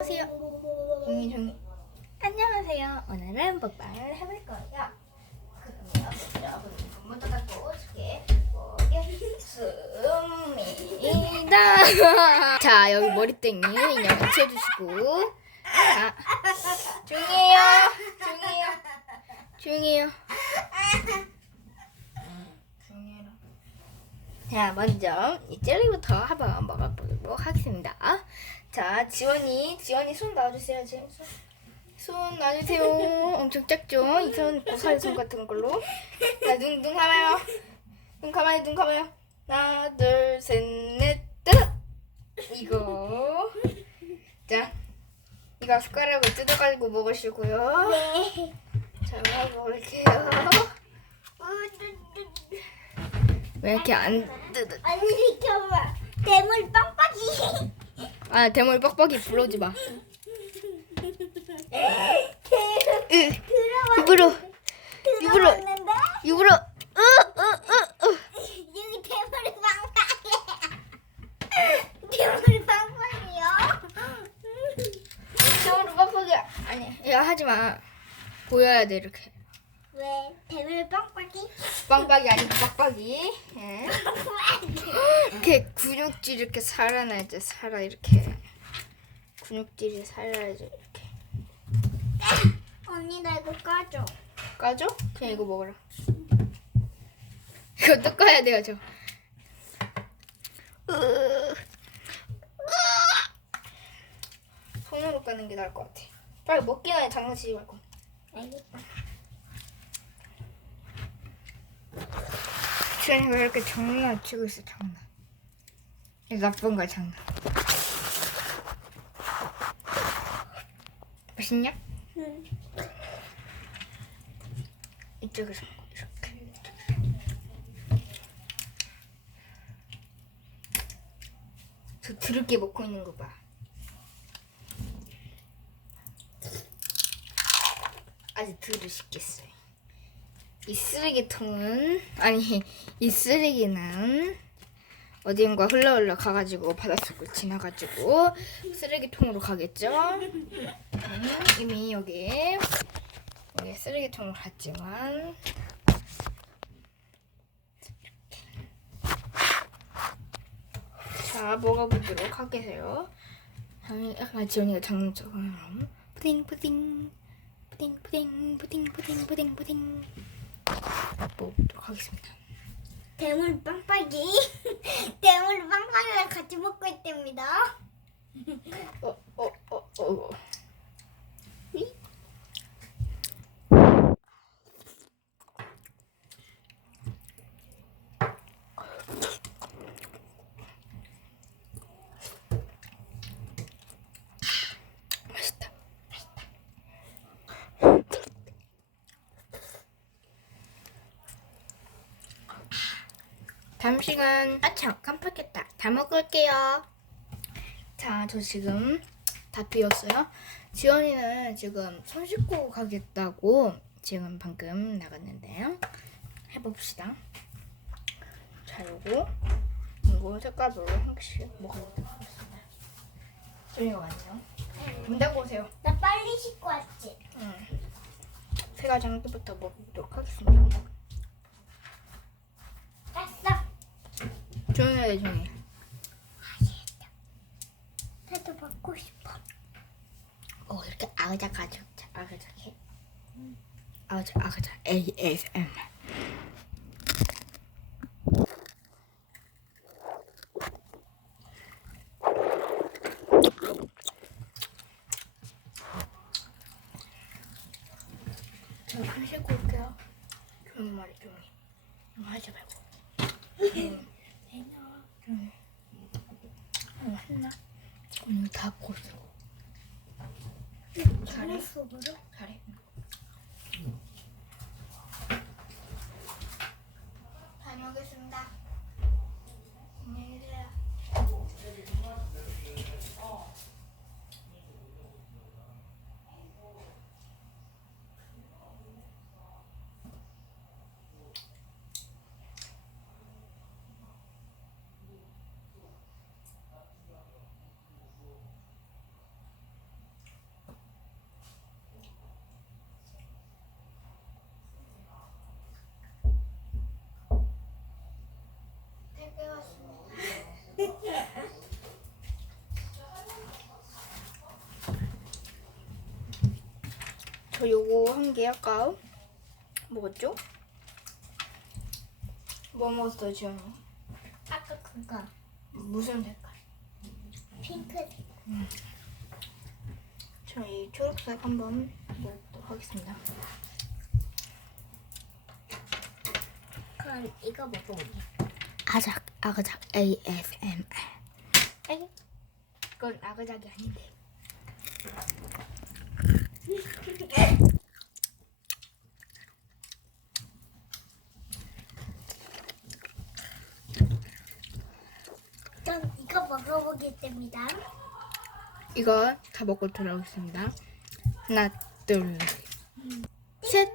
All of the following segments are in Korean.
안녕하세요. 종이 종이. 안녕하세요. 오늘은 먹방을 해볼 거예요. 그러면 여러분 문부터 닫고 쉽게 보겠습니다. 자 여기 머리땡이 인형 치워주시고 자. 종이에요. 종이에요. 종이에요. 자 먼저 이 젤리부터 한번 먹어보도록 하겠습니다. 자 지원이 지원이 손 놔주세요. 지원 손. 손 놔주세요. 엄청 작죠? 이손 고사리 손 같은 걸로. 자 눈 눈 감아요. 눈 감아요. 눈 감아요. 하나 둘 셋넷 뜻. 이거. 자 이거 숟가락을 뜯어가지고 먹으시고요. 자 먹어볼게요. 왜 이렇게 안 뜯어? 언니 비켜봐. 대물 빵빵이. 아 대머리 뻑뻑이 불러지 마. 입으로 입으로 입으로. 으, 으, 으, 으. 여기 대물이 빵빵해. 대물이 빵빵이요. 대머리 뻑뻑이 아니 이거 하지 마. 보여야 돼 이렇게. 왜 대물 빵빵이? 빵빵이 아니고 빡빡이. 예. 이렇게 근육질 이렇게 살아나야지 살아 이렇게. 근육질이 살아야지 이렇게. 언니 나 이거 까줘. 까줘? 그냥 이거 먹어라. 이거 또 까야 돼요, 저. 으. 손으로 까는 게 나을 것 같아. 빨리 먹기 전에 장난치지 말고. 알겠다. 수현이가 이렇게 장난 치고 있어, 장난. 이거 나쁜 거야, 장난. 맛있냐? 응. 이쪽에서 이렇게. 저 드럽게 먹고 있는 거 봐. 아주 들으시겠어요. 이 쓰레기통은 아니 이 쓰레기는 어딘가 흘러 흘러 가가지고 바닷속을 지나가지고 쓰레기통으로 가겠죠. 음, 이미 여기 여기 쓰레기통으로 갔지만. 자 먹어보도록 하겠어요. 약간 지원이가 장난처럼 푸딩 푸딩 푸딩. 푸딩 푸딩 푸딩 푸딩 푸딩 먹어보도록 하겠습니다. 대물 빵빵이. 대물 빵빵이랑 같이 먹고 있답니다. 어 어 어 어, 잠시간 아참 깜빡했다. 다 먹을게요. 자, 저 지금 다 비웠어요. 지원이는 지금 손 씻고 가겠다고 지금 방금 나갔는데요. 해봅시다. 자, 요거 이거 색깔별로 한 개씩 먹어보도록 하겠습니다. 지원이가 왔네요. 문 닫고 오세요. 나 빨리 씻고 왔지. 응. 세 가지 한 개부터 먹어보도록 하겠습니다. 땄어. 해, 조용히. 나도 먹고 싶어. 어, 이렇게 아그작아작, 아그작해. 아그작, 아그작, ASMR. 저손 씻고 올게요. 조용히 말해, 조용히. 하지 말고. 조 응. 했나? 오늘 다 보고 있어. 잘했어, 그래? 잘해. 저 요거 한 개 아까 먹었죠? 뭐 먹었어요, 지현이? 아까 그거 무슨 색깔? 핑크색. 음. 저희 초록색 한번 먹도록 하겠습니다. 그럼 이거 먹어볼게요 아작, 아그작, ASMR. 에이, 그건 아그작이 아닌데. 전 이거 먹어보겠습니다. 이거 다 먹고 돌아오겠습니다. 하나, 둘, 셋.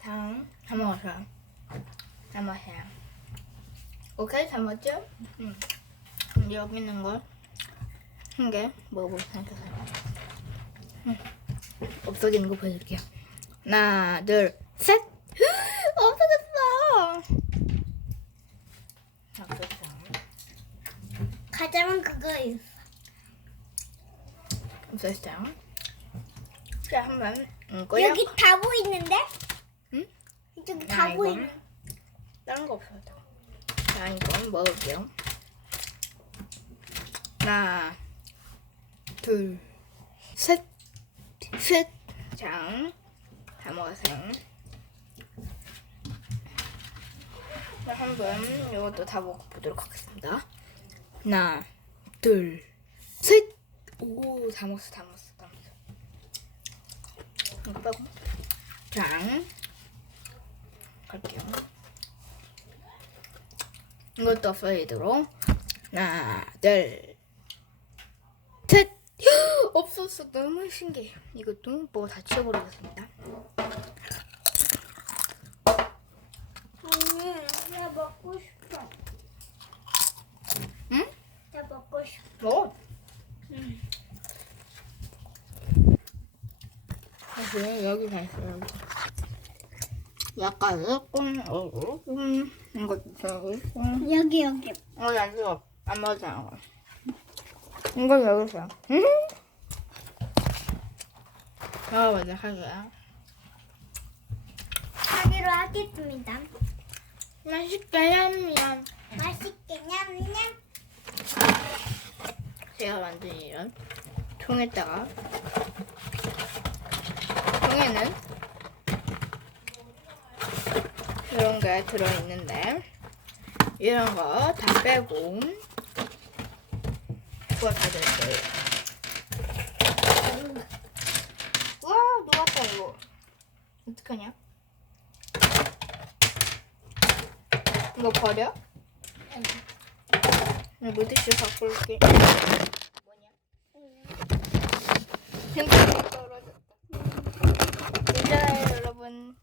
다음 다 먹었어요. 다 먹었어요. 오케이, 다 먹었죠? 응. 그럼 여기 있는 거한개 생각해서요. 응. 없어지는 거 보여드릴게요. 하나, 둘, 셋. 없어졌어. 없어졌어. 가자면 그거 있어. 없어졌어요. 자, 한번 이거요. 여기 다 보이는데? 응? 여기 아, 다? 보이는. 다른 거 없어요. 자, 이거 먹을게요. 하나, 둘, 셋, 셋. 자, 다 먹었어요. 자, 한번 이것도 다 먹어보도록 하겠습니다. 하나, 둘, 셋. 오, 다 먹었어, 다 먹었어, 다 먹었어. 이거 빼고. 자, 갈게요. 이것도 플레이드로 하나 둘 셋! 없었어 너무 신기해 이것도 뭐 다 치워버리겠습니다 언니, 나 먹고 싶어. 응? 나 먹고 싶어. 뭐? 응. 사실 여기 다 있어요 여기. 약간 조금 어 조금 이것도 있어 여기 여기. 어, 안 뜨거. 안 먹었잖아. 이거 여기 있어. 음? 아, 맞아, 하기야. 하기로 하겠습니다. 맛있게 냠냠. 맛있게 냠냠. 제가 만든 이런 통에다가 통에는 이런 게 들어있는데 이런 거 다 빼고 그거 다 들었어요. 와 녹았다 이거 어떡하냐? 이거 버려? 나 물티슈 갖고 올게. 뭐냐? 핸드폰이 떨어졌다. 괜찮아요, 여러분.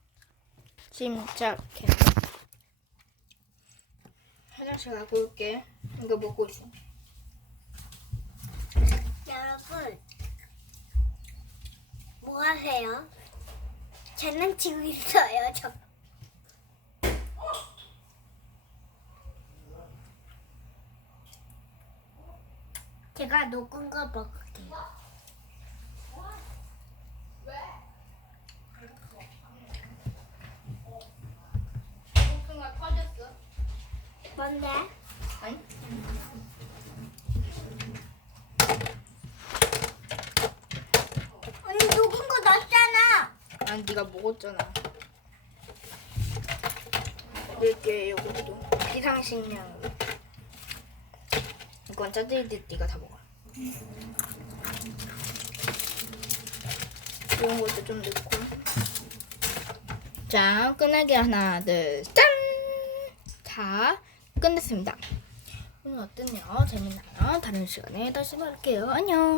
침착해. 화 장실 가고 올게. 이거 먹고 있어. 여러분, 뭐 하세요? 장난치고 있어요, 저. 제가 녹은 거 먹을게요. 순간 터졌어. 뭔데? 아니? 언니 녹은 거 넣었잖아. 아니, 네가 먹었잖아. 이렇게 이것도 비상식량. 이건 짜들이 네가 다 먹어. 이런 것도 좀 넣고. 자, 끝나게 하나, 둘, 짠! 자, 끝냈습니다. 오늘 어땠나요? 재밌나요? 다른 시간에 다시 볼게요. 안녕!